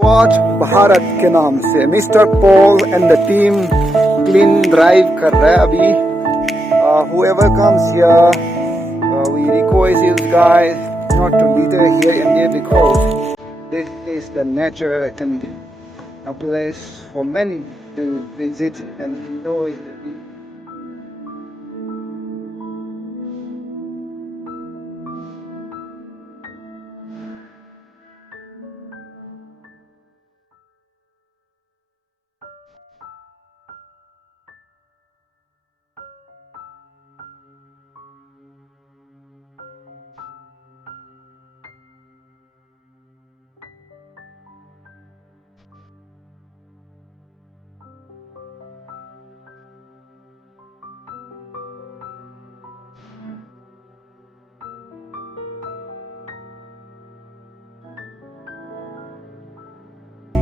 स्वच्छ भारत के नाम से mister Paul and the team clean drive कर रहा है अभी. Whoever comes here, we request you guys not to litter here and there because this is the nature and a place for many to visit and enjoy the